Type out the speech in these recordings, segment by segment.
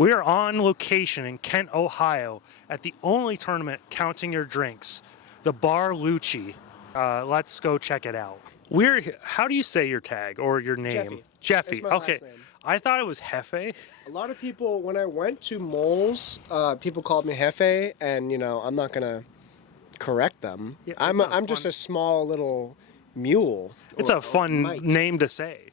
We are on location in Kent, Ohio, at the only tournament counting your drinks, the Bar Lucci. Let's go check it out. How do you say your tag or your name? Jeffe. Jeffe. That's my Okay. last name. I thought it was Jeffe. A lot of people, when I went to Moles, people called me Jeffe, and I'm not gonna correct them. Yeah, I'm just a small little mule. It's a fun mite. name to say.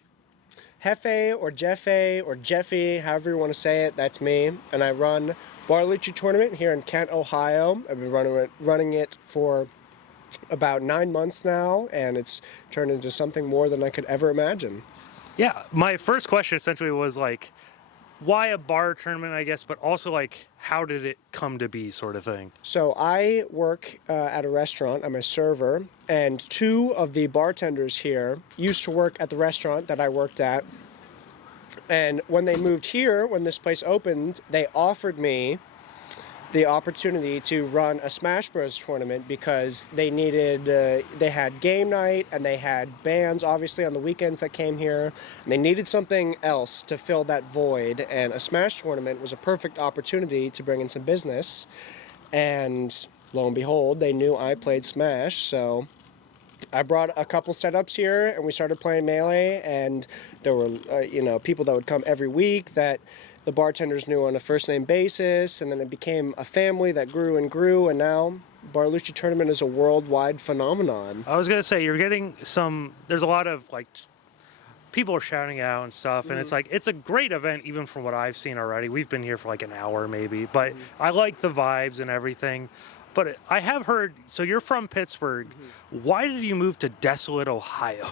Jeffe or Jeffe or Jeffy, however you want to say it, that's me. And I run Bar Lucci Tournament here in Kent, Ohio. I've been running it for about 9 months now, and it's turned into something more than I could ever imagine. Yeah, my first question essentially was like, why a bar tournament, I guess, but also like, how did it come to be, sort of thing? So I work at a restaurant. I'm a server, and 2 of the bartenders here used to work at the restaurant that I worked at. And when they moved here, when this place opened, they offered me the opportunity to run a Smash Bros tournament because they needed, they had game night and they had bands obviously on the weekends that came here, and they needed something else to fill that void, and a Smash tournament was a perfect opportunity to bring in some business. And lo and behold, they knew I played Smash, so I brought a couple setups here and we started playing Melee, and there were people that would come every week that the bartenders knew on a first-name basis, and then it became a family that grew and grew, and now Bar Lucci Tournament is a worldwide phenomenon. I was going to say, you're getting there's a lot of, like, people are shouting out and stuff, and it's like, it's a great event, even from what I've seen already. We've been here for like an hour maybe, but I like the vibes and everything. But I have heard, so you're from Pittsburgh. Why did you move to desolate Ohio?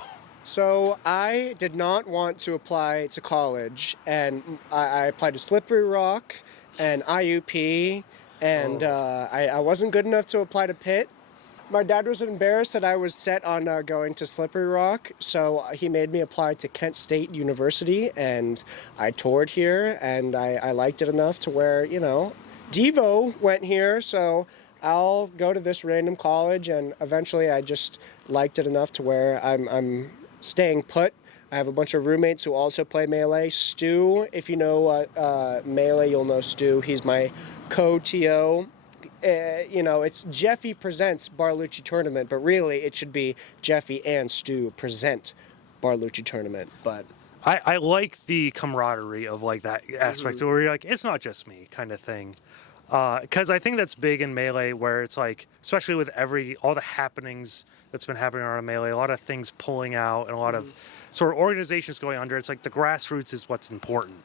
So I did not want to apply to college, and I applied to Slippery Rock and IUP, and I wasn't good enough to apply to Pitt. My dad was embarrassed that I was set on going to Slippery Rock, so he made me apply to Kent State University, and I toured here, and I liked it enough to where, Devo went here, so I'll go to this random college, and eventually I just liked it enough to where I'm staying put. I have a bunch of roommates who also play Melee. Stu, if you know Melee, you'll know Stu. He's my co-TO. It's Jeffe presents Bar Lucci Tournament, but really it should be Jeffe and Stu present Bar Lucci Tournament. But I like the camaraderie of like that aspect where you're like, it's not just me kind of thing. Because I think that's big in Melee, where it's like, especially with all the happenings that's been happening around Melee, a lot of things pulling out and a lot of sort of organizations going under. It's like the grassroots is what's important.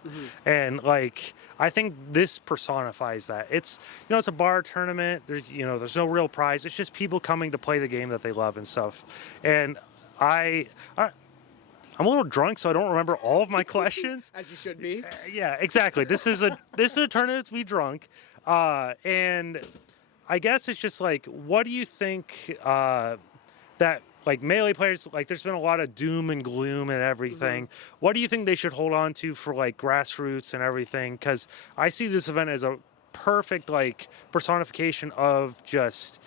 And like, I think this personifies that. It's, it's a bar tournament. There's no real prize. It's just people coming to play the game that they love and stuff. And I'm a little drunk, so I don't remember all of my questions. as you should be. Yeah, exactly. This is a tournament to be drunk. And I guess it's just like, what do you think that like Melee players, like there's been a lot of doom and gloom and everything. What do you think they should hold on to for like grassroots and everything? Because I see this event as a perfect like personification of just,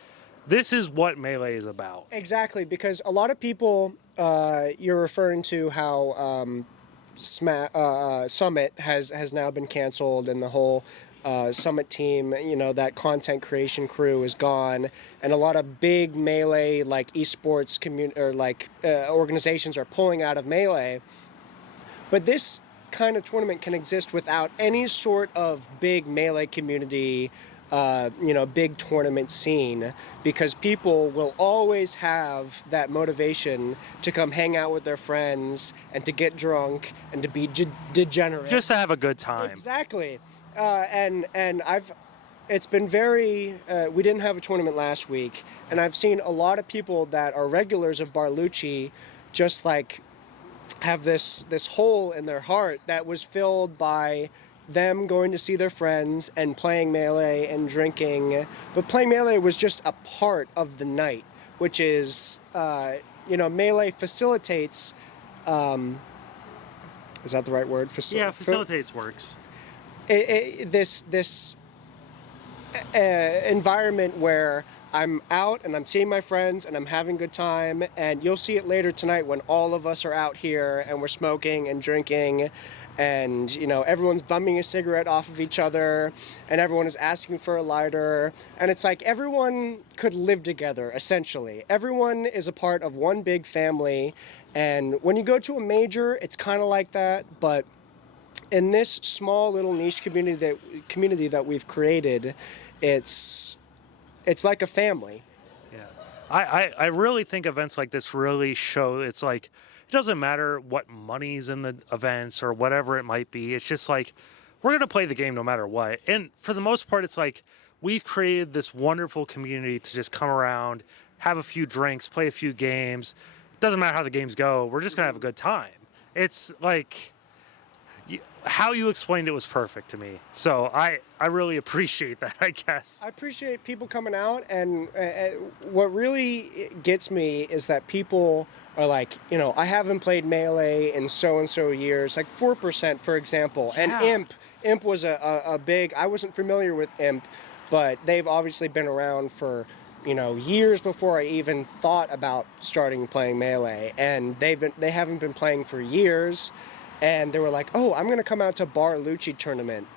this is what Melee is about. Exactly, because a lot of people, you're referring to how Summit has now been canceled, and the whole Summit team, that content creation crew is gone, and a lot of big Melee like esports organizations are pulling out of Melee. But this kind of tournament can exist without any sort of big Melee community, big tournament scene, because people will always have that motivation to come hang out with their friends and to get drunk and to be degenerate. Just to have a good time. Exactly. It's been very, we didn't have a tournament last week, and I've seen a lot of people that are regulars of Bar Lucci just like have this hole in their heart that was filled by them going to see their friends and playing Melee and drinking. But playing Melee was just a part of the night, which is, Melee facilitates, is that the right word? Yeah, facilitates works. This environment where I'm out and I'm seeing my friends and I'm having a good time, and you'll see it later tonight when all of us are out here and we're smoking and drinking, and everyone's bumming a cigarette off of each other and everyone is asking for a lighter, and it's like everyone could live together. Essentially everyone is a part of one big family, and when you go to a major it's kind of like that, but in this small little niche community that we've created, it's like a family. Yeah. I really think events like this really show it's like it doesn't matter what money's in the events or whatever it might be. It's just like we're going to play the game no matter what. And for the most part, it's like we've created this wonderful community to just come around, have a few drinks, play a few games. It doesn't matter how the games go. We're just going to have a good time. It's like how you explained it was perfect to me. So I really appreciate that, I guess. I appreciate people coming out, and what really gets me is that people are like, I haven't played Melee in so and so years, like 4%, for example. Yeah. And Imp was a big, I wasn't familiar with Imp, but they've obviously been around for years before I even thought about starting playing Melee, and they haven't been playing for years. And they were like, oh, I'm going to come out to Bar Lucci tournament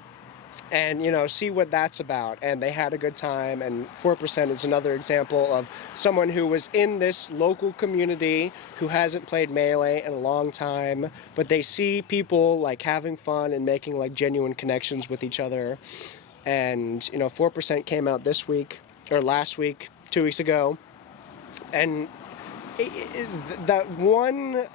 and, see what that's about. And they had a good time. And 4% is another example of someone who was in this local community who hasn't played Melee in a long time, but they see people like having fun and making like genuine connections with each other. And, 4% came out this week or last week, 2 weeks ago. And that one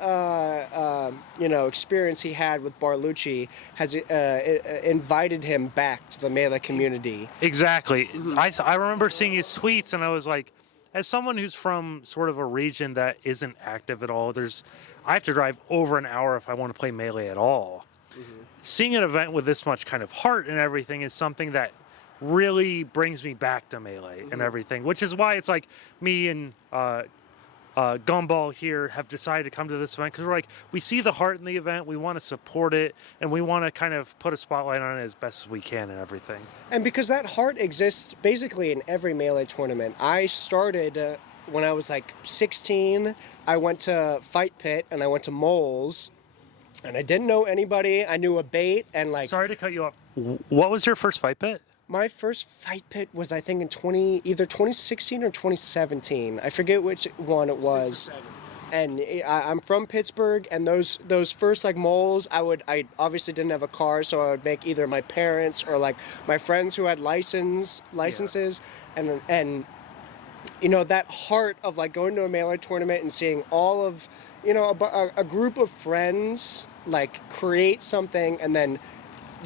experience he had with Bar Lucci has invited him back to the Melee community. Exactly. I remember seeing his tweets, and I was like, as someone who's from sort of a region that isn't active at all, I have to drive over an hour if I want to play Melee at all. Mm-hmm. Seeing an event with this much kind of heart and everything is something that really brings me back to Melee and everything, which is why it's like me and Gumball here have decided to come to this event because we're like, we see the heart in the event, we want to support it, and we want to kind of put a spotlight on it as best as we can and everything. And because that heart exists basically in every Melee tournament. I started when I was like 16. I went to Fight Pit and I went to Moles, and I didn't know anybody. I knew a bait and like. Sorry to cut you off. What was your first Fight Pit? My first Fight Pit was, I think, in either 2016 or 2017. I forget which one it was. And I'm from Pittsburgh, and those first like moles, I obviously didn't have a car, so I would make either my parents or like my friends who had licenses, yeah. and that heart of like going to a Melee tournament and seeing all of a group of friends like create something and then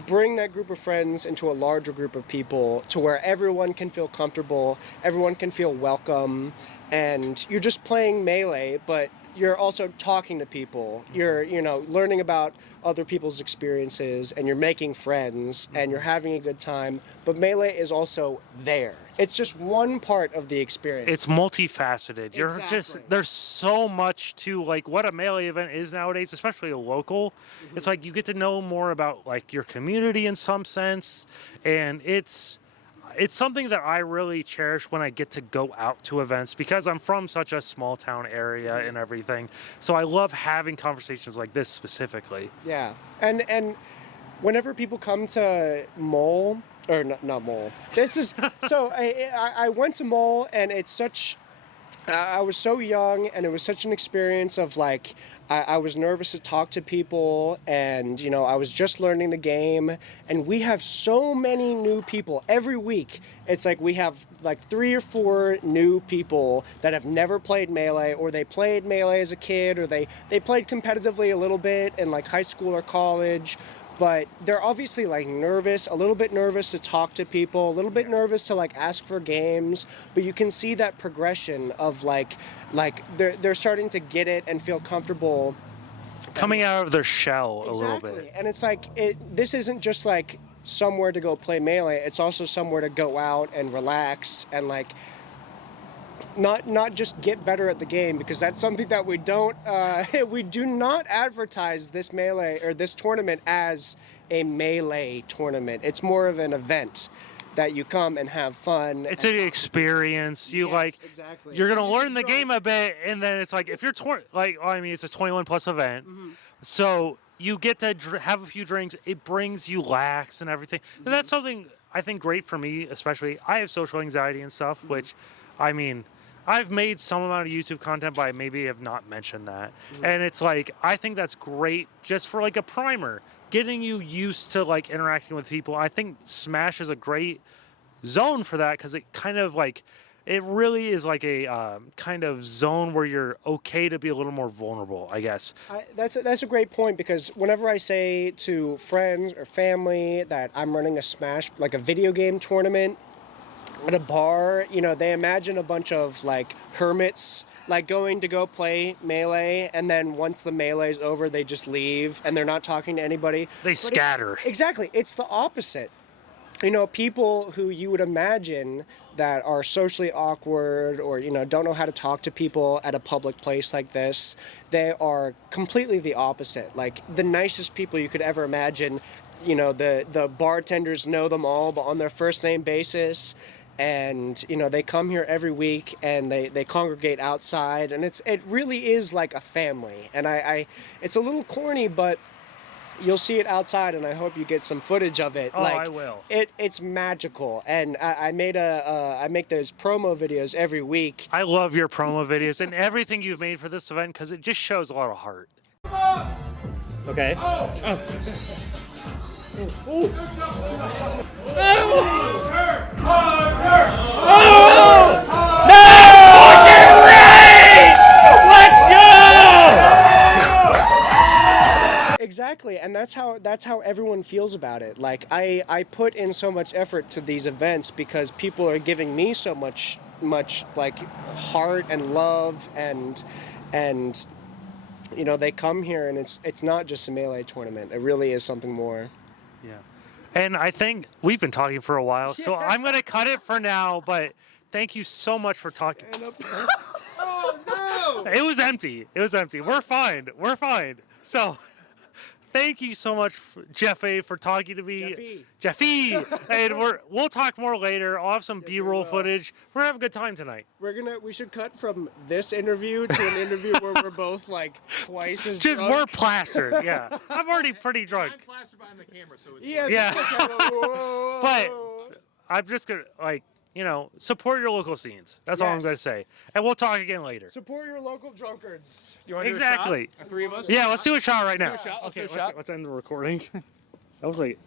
bring that group of friends into a larger group of people to where everyone can feel comfortable, everyone can feel welcome, and you're just playing Melee, but you're also talking to people. You're, learning about other people's experiences, and you're making friends, and you're having a good time, but Melee is also there. It's just one part of the experience. It's multifaceted. Exactly. There's so much to like what a Melee event is nowadays, especially a local. Mm-hmm. It's like you get to know more about like your community in some sense, and it's something that I really cherish when I get to go out to events because I'm from such a small town area and everything. So I love having conversations like this specifically. Yeah, and whenever people come to Mole. Or not Mole. This is so. I went to Mole, and it's such. I was so young, and it was such an experience of like. I was nervous to talk to people, and I was just learning the game, and we have so many new people every week. It's like we have like 3 or 4 new people that have never played Melee, or they played Melee as a kid, or they played competitively a little bit in like high school or college. But they're obviously like nervous, a little bit nervous to talk to people, a little bit nervous to like ask for games. But you can see that progression of like they're starting to get it and feel comfortable. Coming out of their shell a little bit. And it's like, this isn't just like somewhere to go play Melee. It's also somewhere to go out and relax and like not just get better at the game, because that's something that we do not advertise this Melee or this tournament as a Melee tournament. It's more of an event. that you come and have fun. It's an experience. You Exactly. you're gonna You learn get the game a bit, and then it's like if you're it's a 21 plus event, so you get to have a few drinks. It brings you lax and everything, and that's something I think great for me, especially. I have social anxiety and stuff, which, I mean, I've made some amount of YouTube content, but I maybe have not mentioned that. And it's like, I think that's great just for like a primer, getting you used to like interacting with people. I think Smash is a great zone for that because it kind of like, it really is like a kind of zone where you're okay to be a little more vulnerable, I guess. That's a great point, because whenever I say to friends or family that I'm running a Smash, like a video game tournament at a bar, you know, they imagine a bunch of like hermits like going to go play Melee, and then once the Melee's over, they just leave and they're not talking to anybody. They scatter. Exactly. It's the opposite. You know, people who you would imagine that are socially awkward or, you know, don't know how to talk to people at a public place like this, they are completely the opposite. Like the nicest people you could ever imagine. You know, the bartenders know them all, but on their first name basis. And, you know, they come here every week and they congregate outside, and it really is like a family. And it's a little corny, but you'll see it outside, and I hope you get some footage of it. Oh, like, I will. It's magical, and I make those promo videos every week. I love your promo videos and everything you've made for this event because it just shows a lot of heart. Okay. Exactly, and that's how everyone feels about it. Like I put in so much effort to these events because people are giving me so much like heart and love, and you know, they come here and it's not just a Melee tournament. It really is something more. Yeah. And I think we've been talking for a while, so I'm going to cut it for now, but thank you so much for talking. Oh no! It was empty. We're fine. So thank you so much, Jeffe, for talking to me. Jeffe. And we'll talk more later. I'll have some B-roll footage. We're going to have a good time tonight. We should cut from this interview to an interview where we're both like twice as Just drunk. more plastered, yeah. I'm already pretty drunk. I'm plastered behind the camera, so it's Yeah. Whoa. But I'm just going to, like, you know, support your local scenes. That's all I'm Yes. going to say. And we'll talk again later. Support your local drunkards. You want to Exactly. do a shot? The three of us? Yeah, let's do a shot right now. Let's do a shot. Let's end the recording. That was like